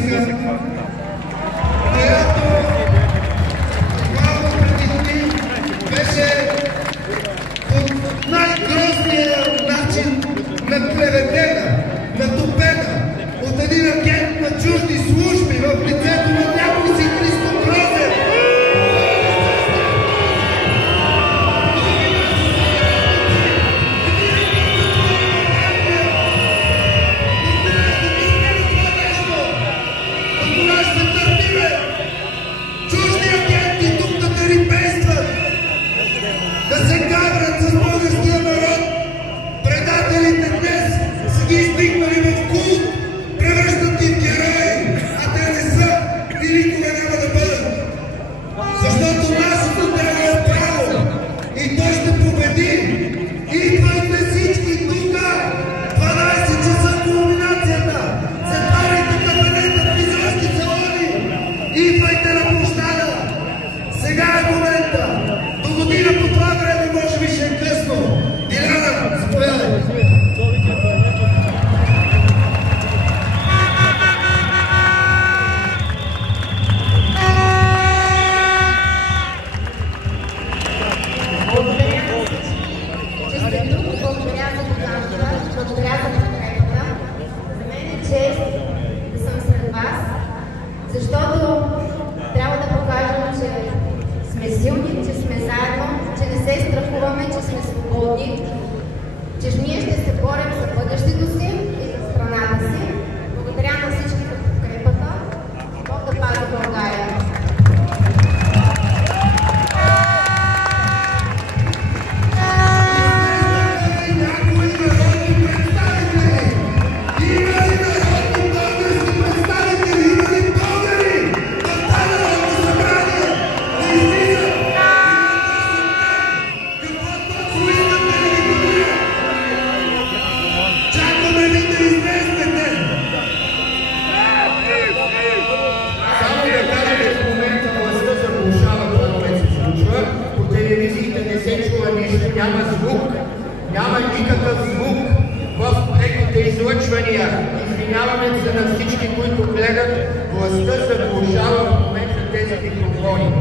Пловдивска, която малко преди дни беше по най-грозния начин наклеветена, натопена от един агент на чужди служби в лицето на някой си Христо Грозев. Чужди агенти тук да терипействат, да се каврат с българския народ. Предателите днес са ги издигнали в култ, превръщат ги в герои, а те не са и никога няма да бъдат. Защото нашето дело е право и той ще победи. Идвайте всички тук, 12 часа кулминацията, затваряйте кафенета, фризьорски салони, идвайте на площада. Сега е момента. До година по това време може би ще е късно. Диляна, заповядай. Благодаря за подкрепата. За мен е чест да съм сред вас, защото трябва да покажем, че сме силни, че сме заедно, че не се страхуваме, че сме свободни, че ние ще се борим за бъдещето си и за страната си. Благодаря на всички за подкрепата. Бог да пази България! Няма звук, няма никакъв звук в преките излъчвания. Извиняваме се на всички, които гледат. Властта заглушава в момента тези микрофони.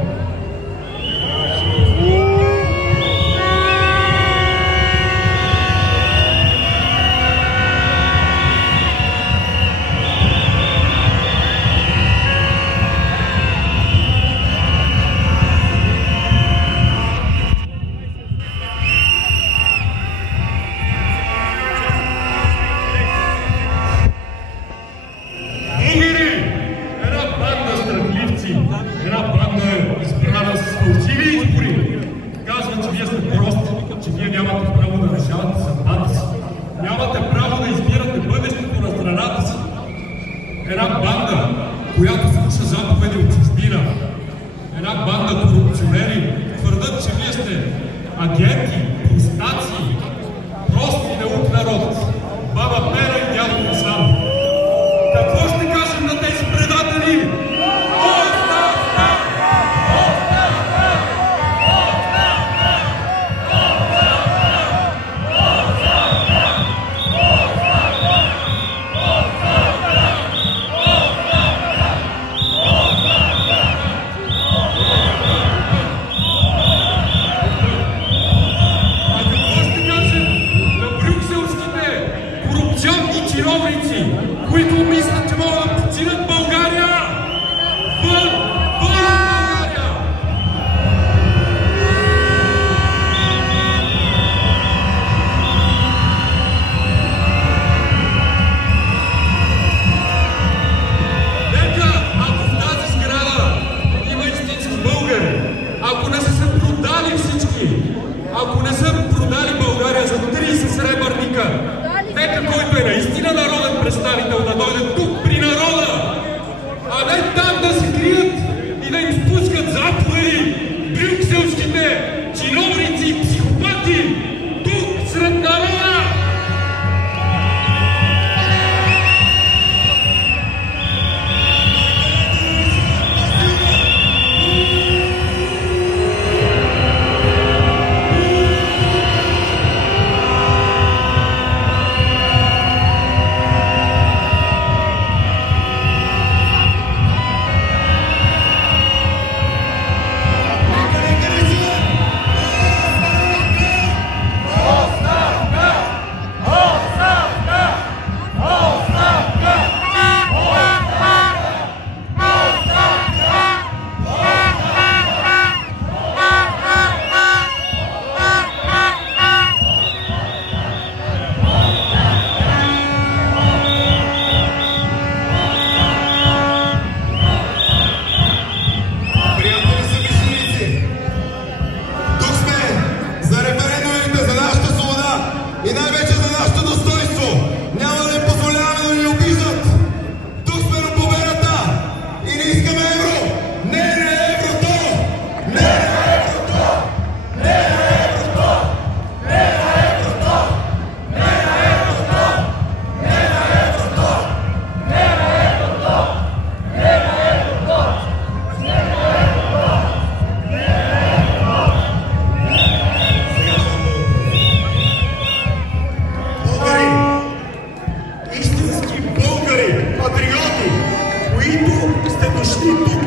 сте дошли тук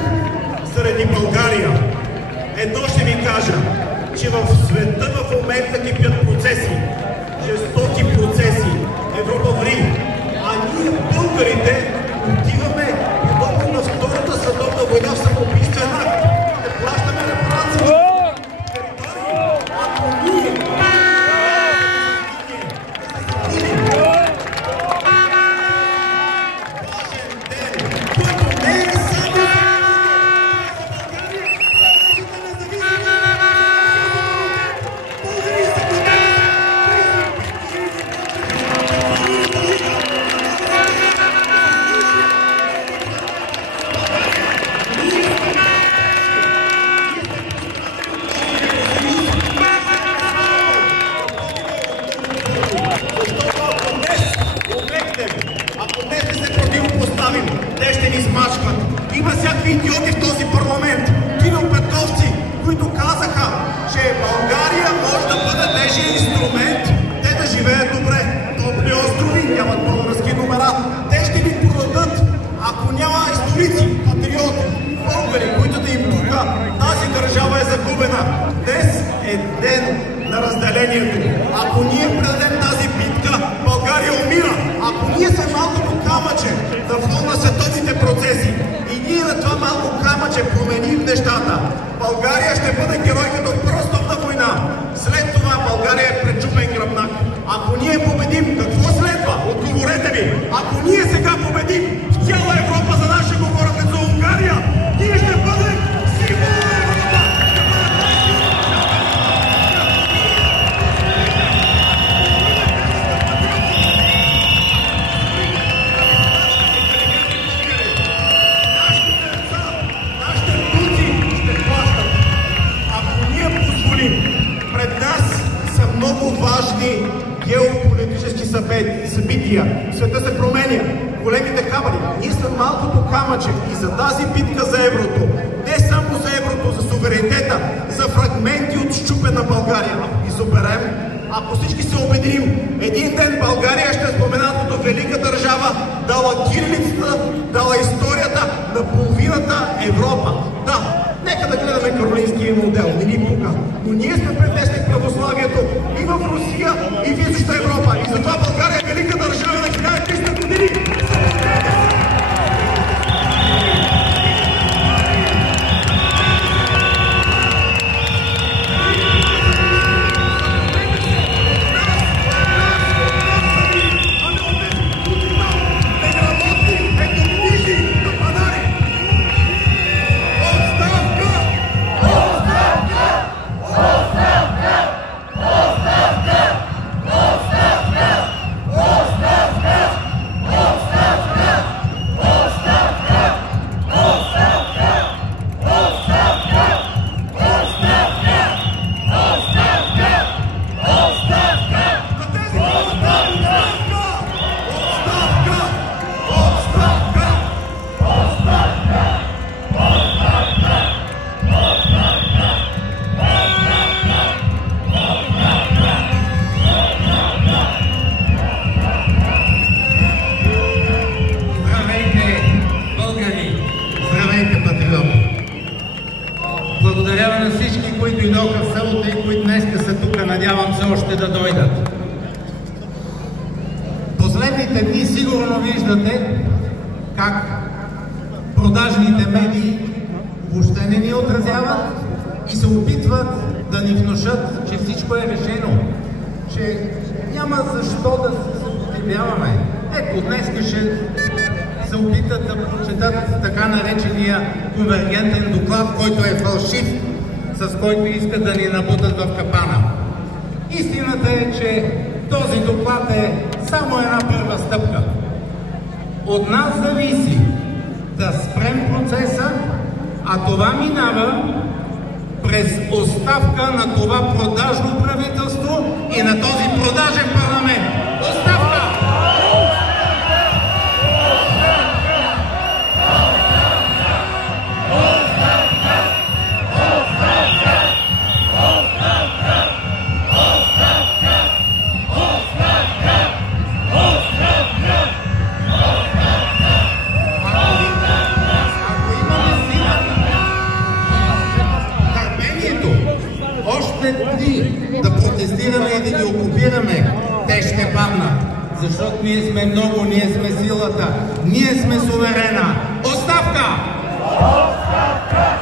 заради България, едно ще ви кажа, че в света в момента кипят процеси, жестоки процеси, Европа ври, а ние, българите, отиваме подобно на Втората световна война в самоубийствен акт. Ще плащаме репарации. Ако ние има всякакви идиоти в този парламент. Кинопетовци, които казаха, че България може да бъде тежия инструмент, те да живеят добре. Топли острови, нямат български номера. Те ще ни продадат, ако няма историци, патриоти, българи, които да им пука. Тази държава е загубена. Днес е ден на разделението. Ако ние предадем тази битка, България умира. Ако ние сме малкото камъче на фон на световните процеси и ние на това малко камъче променим нещата, България ще бъде герой като в Първа световна война. След това България е пречупен гръбнак. Ако ние победим, какво следва? Отговорете ми! Ако ние сега победим в цяла Европа, за нас ще говорят за Унгария, ние ще бъдем символ на Европа! Пред нас са много важни геополитически събития. Света се променя. Големите камъни. Ние сме малкото камъче и за тази битка за еврото, не само за еврото, за суверенитета, за фрагменти от счупена България. Ако изоберем, ако всички се обединим, един ден България ще е споменат като велика държава, дала кирилицата, дала историята на половината Европа. Да, нека да гледаме каролинския модел, не ни пука. Но ние сме пренесли православието и в Русия, и в Източна Европа. И затова България е велика държава на 1300 години. Благодаря на всички, които дойдоха в селото и които днеска са тук. Надявам се още да дойдат. Последните дни сигурно виждате как продажните медии въобще не ни отразяват и се опитват да ни внушат, че всичко е решено, че няма защо да се съпротивляваме. Ето, днеска ще се опитат да прочетат така наречения конвергентен доклад, който е фалшив, с който искат да ни набутат в капана. Истината е, че този доклад е само една първа стъпка. От нас зависи да спрем процеса, а това минава през оставка на това продажно правителство и на този продажен парламент. Оставка! още 3 да протестираме и да ги окупираме, те ще паднат. Защото ние сме много, ние сме силата, ние сме суверена. Оставка! Оставка!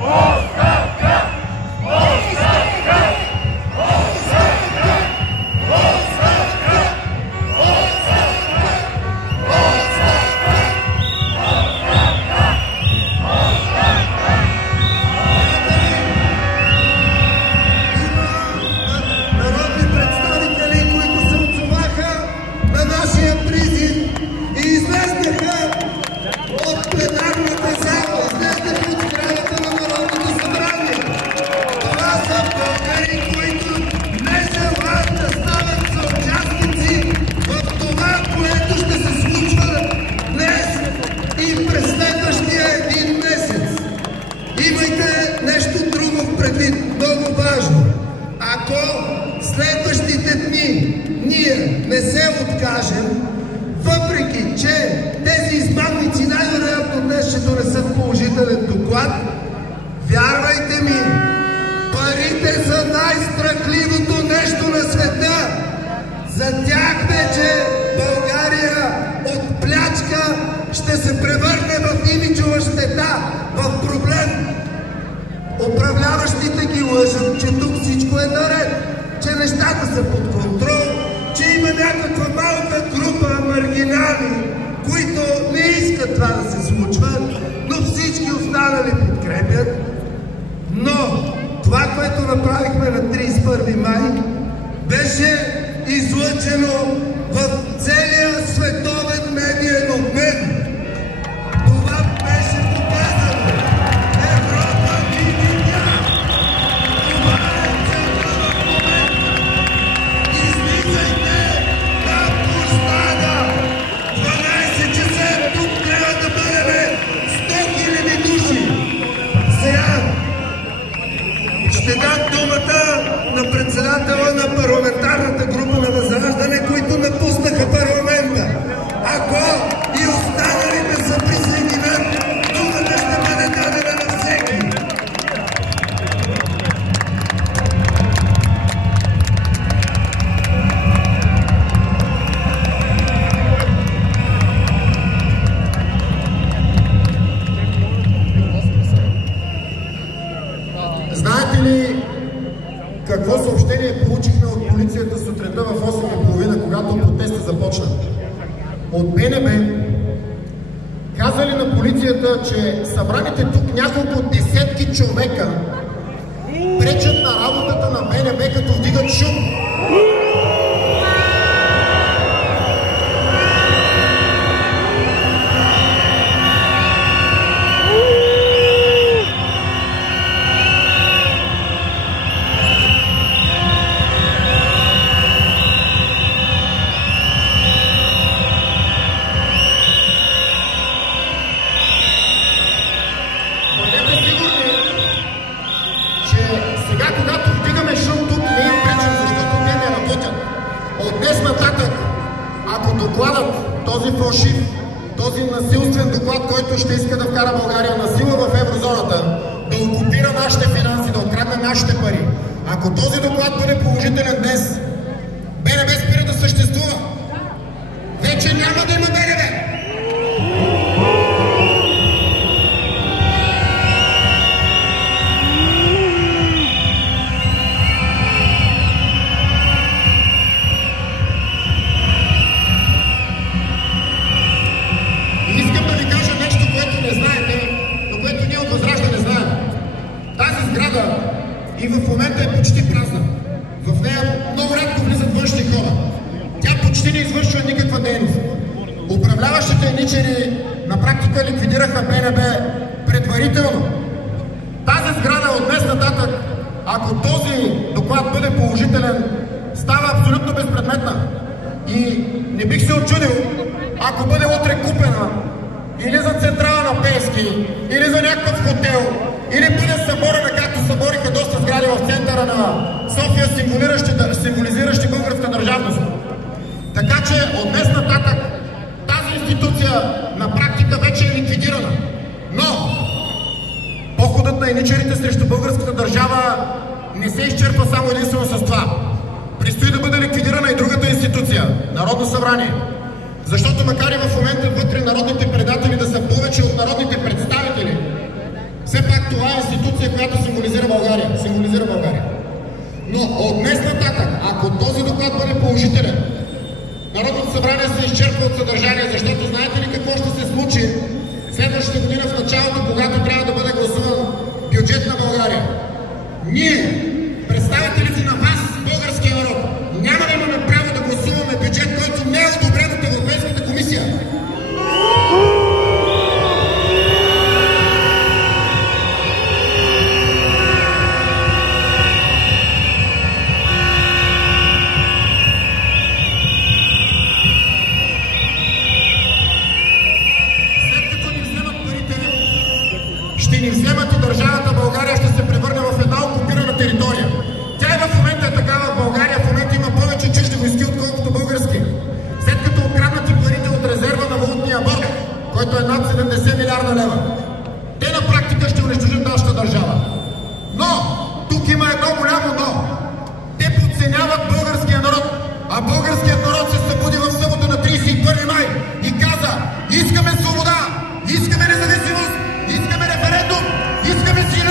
Оставка! Оставка! Оставка! Оставка! Народни представители, които се отзоваха на нашия призив и излезнаха от пленарната зала, излезнаха от сградата на Народното събрание. Това са българи, които не желаят да стават съучастници в това, което ще се случва днес и през следващия един месец. Имайте нещо друго в предвид, много важно. Ако следващите дни ние не се откажем, въпреки че тези измамници най-вероятно днес ще донесат положителен доклад, вярвайте ми, парите са най-страхливото нещо на света. За тях вече България от плячка ще се превърне в имиджова щета, в проблем. Управляващите ги лъжат, че тук всичко е наред, че нещата са под контрол, че има някаква малка група маргинали, които не искат това да се случва, но всички останали подкрепят. Но това, което направихме на 31 май, беше излъчено в целия световен медиен обмен. Това беше показано. Европа ни видя. Това е целта в момента. Излизайте на площада. 12 часа тук трябва да бъдем 100 000 души. Сега ще дам думата на председателя на парламентарната група на Възраждане, които напуснаха парламента. Ако и останалите се присъединят, думата ще бъде дадена на всеки. Знаете ли какво съобщение получихме от полицията сутринта в 8:30, когато протеста започна? От БНБ казали на полицията, че събраните тук няколко десетки човека пречат на работата на БНБ, като вдигат шум. Този фалшив, този насилствен доклад, който ще иска да вкара България на сила в еврозоната, да окупира нашите финанси, да открадне нашите пари. Ако този доклад бъде положителен днес, БНБ спира да съществува. Вече няма да има БНБ. И в момента е почти празна. В нея много рядко влизат външни хора. Тя почти не извършва никаква дейност. Управляващите еничери на практика ликвидираха БНБ предварително. Тази сграда от днес нататък, ако този доклад бъде положителен, става абсолютно безпредметна. И не бих се очудил, ако бъде утре купена или за централа на Пески, или за някакъв хотел, или бъде съборена, както събориха доста сгради в центъра на София, символизиращи българска държавност. Така че от днес нататък тази институция на практика вече е ликвидирана. Но походът на еничерите срещу българската държава не се изчерпва само единствено с това. Предстои да бъде ликвидирана и другата институция – Народно събрание. Защото макар и в момента вътре народните предатели да са повече от народните представители, все пак това е институция, която символизира България. Но от днес нататък, ако този доклад бъде положителен, Народното събрание се изчерпва от съдържание, защото знаете ли какво ще се случи следващата година в началото, когато трябва да бъде гласуван бюджет на България? Ние, представителите на вас, българския народ, няма да имаме право да гласуваме бюджет, който не е одобрен от Европейската комисия. Ще ни вземат и държавата България ще се превърне в една окупирана територия. Тя и в момента е такава в България, в момента има повече чужди войски, отколкото български. След като откраднати парите от резерва на валутния борд, който е над 70 милиарда лева, те на практика ще унищожат нашата държава. Но, тук има едно голямо но. Те подценяват българския народ, а българският народ се събуди в събота на 31 май и каза: искаме свобода, искаме независимост, искаме референдум, искаме сила!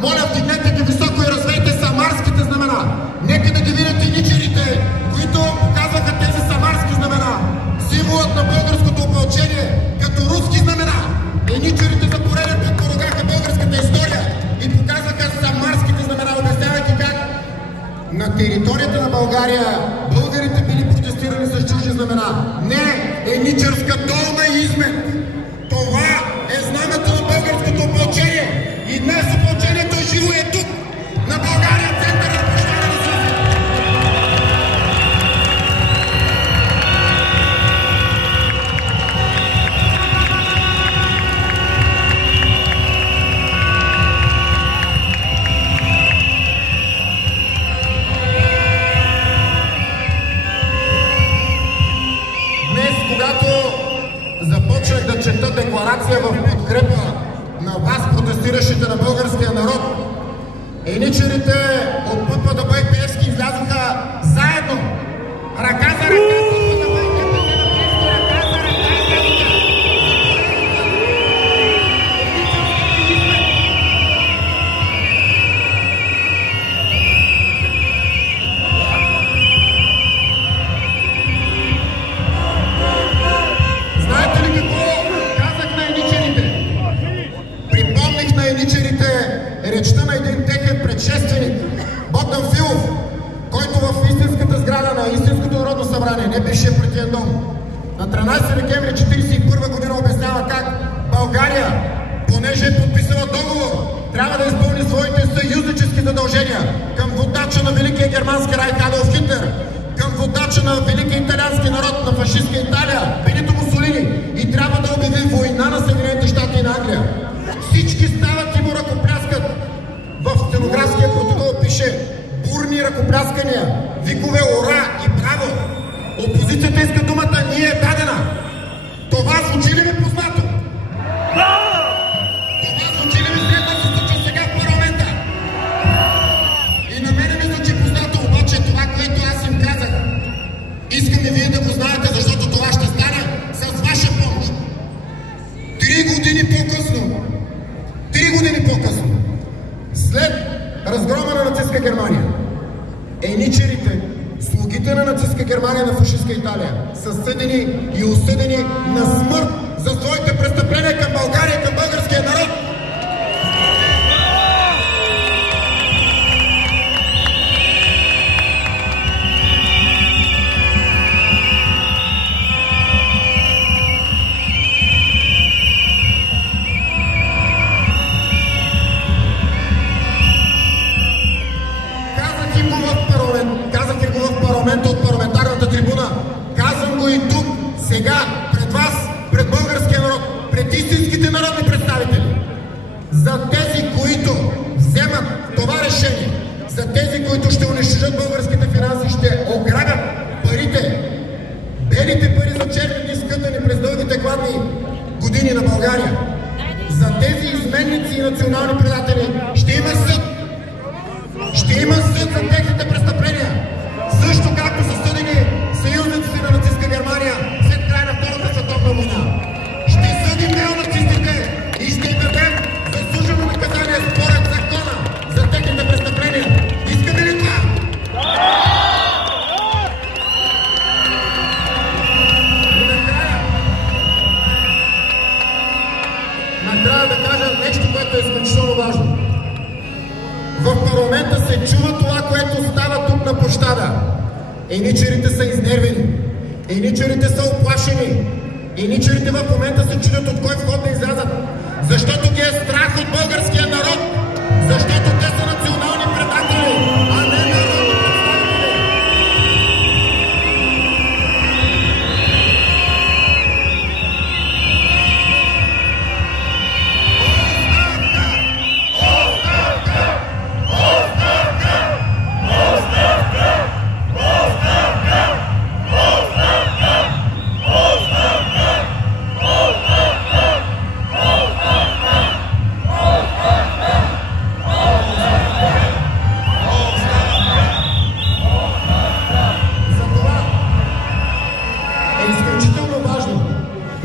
Моля, вдигнете ги високо и развейте самарските знамена. Нека да ги видят и ничерите, които показваха тези самарски знамена. Символът на българското опълчение като руски знамена. Еничерите за пореден път поругаха българската история и показваха самарските знамена, обяснявайки как на територията на България българите били протестирали с чужди знамена. Не, еничерска долна измет. Това е знамето на българското опълчение. И днес опълчението живо е тук, на България, център на прощане на София. Днес, когато започнах да чета декларация в подкрепа на вас, протестиращите на българския народ, еничерите от ППДБ и Пеевски излязоха заедно, ръка за ръка, ППДБ и Пеевски, ръка за ръка излязоха. Знаете ли какво казах на еничерите? Припомних на еничерите речта на един техен предшественик, Богдан Филов, който в истинската сграда на Истинското народно събрание, не бившия Партиен дом, на 13 декември 1941 година обяснява как България, понеже е подписала договор, трябва да изпълни своите съюзнически задължения към водача на Великия германски райх Адолф Хитлер, към водача на великия италиански народ на фашистска Италия Бенито Мусолини, и трябва да обяви война на Съединените щати и на Англия. Всички стават и му ръкопляскат. В стенографския протокол пише бурни ръкопляскания, викове ура и браво. Опозицията иска думата "ни е дадена". Това звучи ли ми познато? Това звучи ли ми след да се случва сега в парламента? И на мене ми звучи познато, обаче това, което аз им казах, искам и вие да го знаете, защото това ще стане с ваша помощ. 3 години по-късно, след разгрома на нацистска Германия, еничерите, слугите на нацистска Германия на фашистска Италия, са съдени и осъдени на смърт за своите престъпления към България, към българския народ. които вземат това решение за тези, които ще унищожат българските финанси, ще ограбят парите, белите пари за черни дни, скътани през дългите гладни години на България. За тези изменници и национални предатели ще има съд. Ще има съд за техните престъпления. Също както са съдени съюзниците на нацистска Германия след края на Втората световна война. Ще съдим неонацистите и ще им дадем заслужено наказание според закона за техните престъпления. Искаме ли това? Накрая да кажа нещо, което е изключително важно. В парламента се чува това, което става тук на площада. Еничарите са изнервени. Еничарите са оплашени. Еничарите в момента се чудят от кой вход да излязат. Защото ги е страх от българския народ. Защото те са национални предатели, а не народни представители.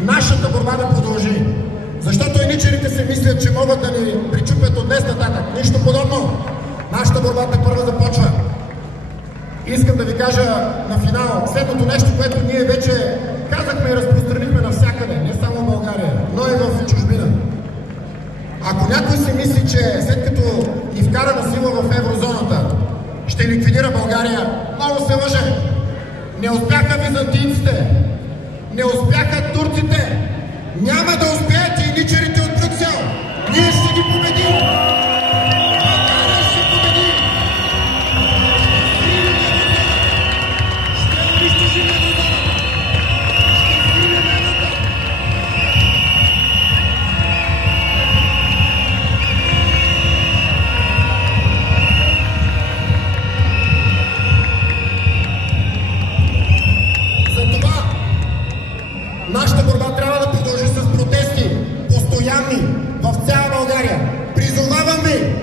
Нашата борба да продължи. Защото еничарите се мислят, че могат да ни причупят от днес нататък. Нищо подобно. Нашата борба първа започва. Искам да ви кажа на финал следното нещо, което ние вече казахме и разпространихме навсякъде, не само в България, но и в чужбина. Ако някой си мисли, че след като ни вкара на сила в еврозоната, ще ликвидира България, много се лъже. Не успяха византийците. Не успяха турците. Няма да успеят и еничарите от Брюксел. Ние ще ги победим. България ще победи. Ще унищожим еврозоната. Ще свинем еврото. Затова нашата борба трябва да продължи с протести, постоянни, в цяла България. Призовавам ви,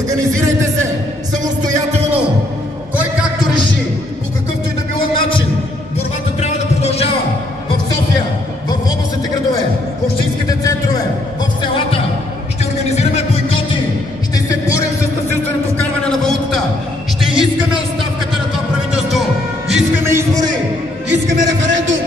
организирайте се самостоятелно. Кой както реши, по какъвто и да било начин, борбата трябва да продължава. В София, в областните градове, в общинските центрове, в селата. Ще организираме бойкоти, ще се борим с насилственото вкарване на валутата. Ще искаме оставката на това правителство. Искаме избори, искаме референдум.